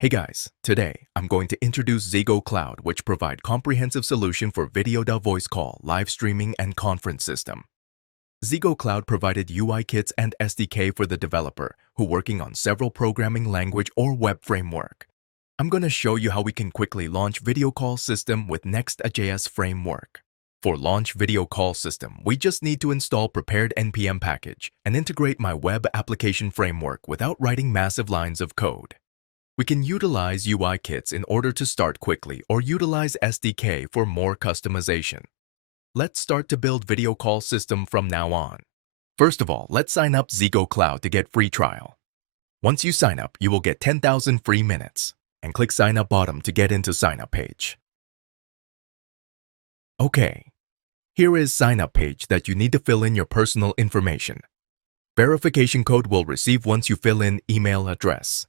Hey guys, today I'm going to introduce ZEGOCLOUD, which provide comprehensive solution for video-voice call, live streaming, and conference system. ZEGOCLOUD provided UI kits and SDK for the developer who working on several programming language or web framework. I'm going to show you how we can quickly launch video call system with Next.js framework. For launch video call system, we just need to install prepared NPM package and integrate my web application framework without writing massive lines of code. We can utilize UI kits in order to start quickly or utilize SDK for more customization. Let's start to build video call system from now on. First of all, let's sign up ZEGOCLOUD to get free trial. Once you sign up, you will get 10,000 free minutes and click sign up bottom to get into sign up page. Okay, here is sign up page that you need to fill in your personal information. Verification code will receive once you fill in email address.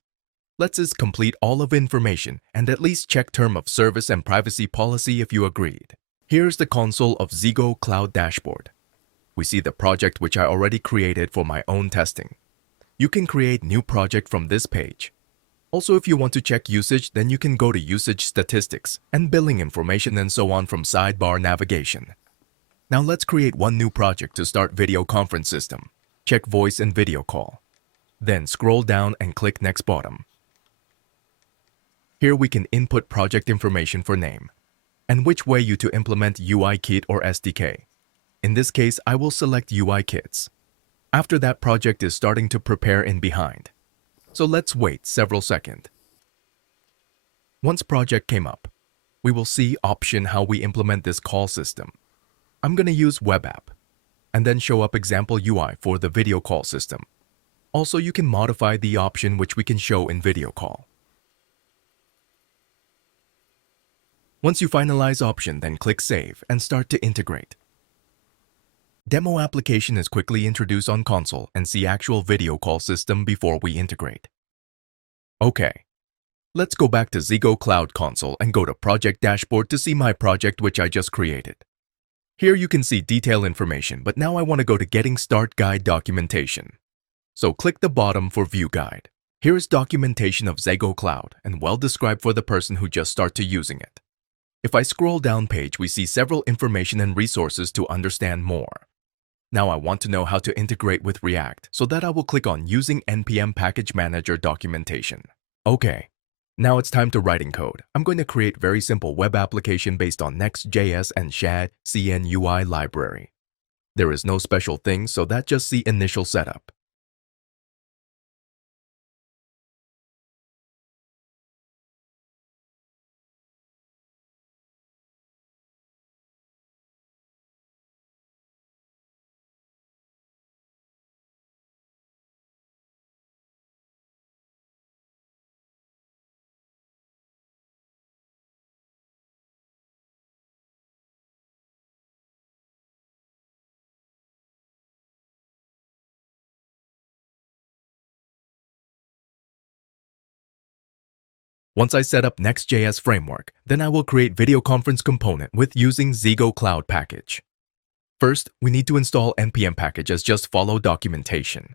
Let's just complete all of information and at least check term of service and privacy policy if you agreed. Here's the console of ZEGOCLOUD dashboard. We see the project which I already created for my own testing. You can create new project from this page. Also, if you want to check usage, then you can go to usage statistics and billing information and so on from sidebar navigation. Now let's create one new project to start video conference system. Check voice and video call. Then scroll down and click next bottom. Here we can input project information for name and which way you to implement UI kit or SDK. In this case, I will select UI kits. After that, project is starting to prepare in behind. So let's wait several seconds. Once project came up, we will see option how we implement this call system. I'm going to use web app and then show up example UI for the video call system. Also, you can modify the option which we can show in video call. Once you finalize option, then click Save and start to integrate. Demo application is quickly introduced on console and see actual video call system before we integrate. Okay, let's go back to ZEGOCLOUD console and go to project dashboard to see my project which I just created. Here you can see detailed information, but now I want to go to Getting Start Guide documentation. So click the bottom for View Guide. Here is documentation of ZEGOCLOUD and well described for the person who just start to using it. If I scroll down page, we see several information and resources to understand more. Now I want to know how to integrate with React, so that I will click on Using NPM Package Manager documentation. Okay, now it's time to writing code. I'm going to create very simple web application based on Next.js and Shad CNUI library. There is no special thing, so that's just the initial setup. Once I set up Next.js framework, then I will create video conference component with using ZEGOCLOUD package. First, we need to install NPM package as just follow documentation.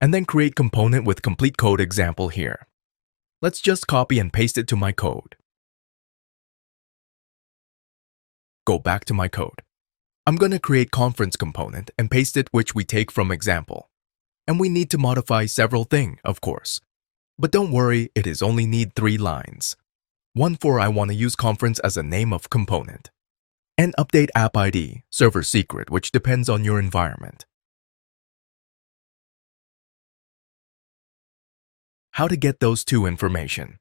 And then create component with complete code example here. Let's just copy and paste it to my code. Go back to my code. I'm going to create conference component and paste it which we take from example. And we need to modify several things, of course. But don't worry, it is only need 3 lines. One for I want to use conference as a name of component. And update app ID, server secret, which depends on your environment. How to get those 2 information?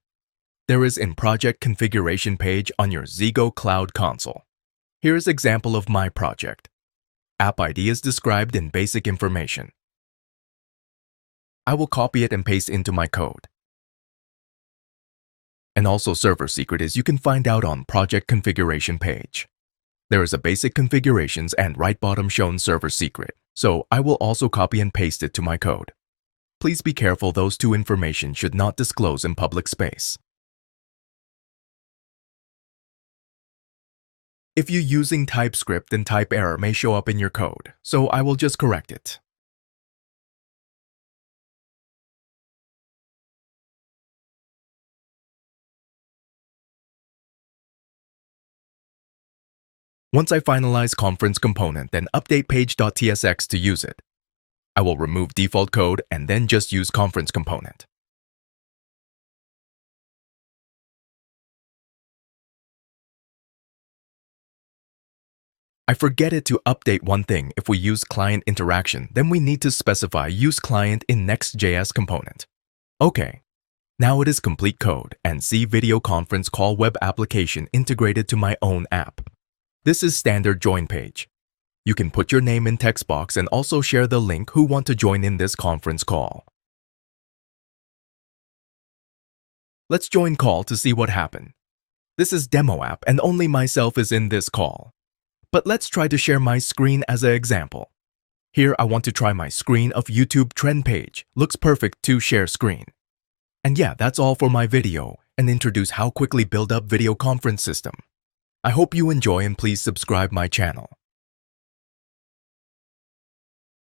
There is in project configuration page on your ZEGOCLOUD console. Here is example of my project. App ID is described in basic information. I will copy it and paste into my code. And also server secret is you can find out on project configuration page. There is a basic configurations and right bottom shown server secret. So I will also copy and paste it to my code. Please be careful, those 2 information should not disclose in public space. If you're using TypeScript, then type error may show up in your code, so I will just correct it. Once I finalize conference component, then update page.tsx to use it. I will remove default code and then just use conference component. I forget it to update one thing. If we use client interaction, then we need to specify use client in Next.js component. Okay, now it is complete code and see video conference call web application integrated to my own app. This is standard join page. You can put your name in text box and also share the link who want to join in this conference call. Let's join call to see what happened. This is demo app and only myself is in this call. But let's try to share my screen as an example. Here I want to try my screen of YouTube trend page. Looks perfect to share screen. And yeah, that's all for my video and introduce how quickly build up video conference system. I hope you enjoy and please subscribe my channel.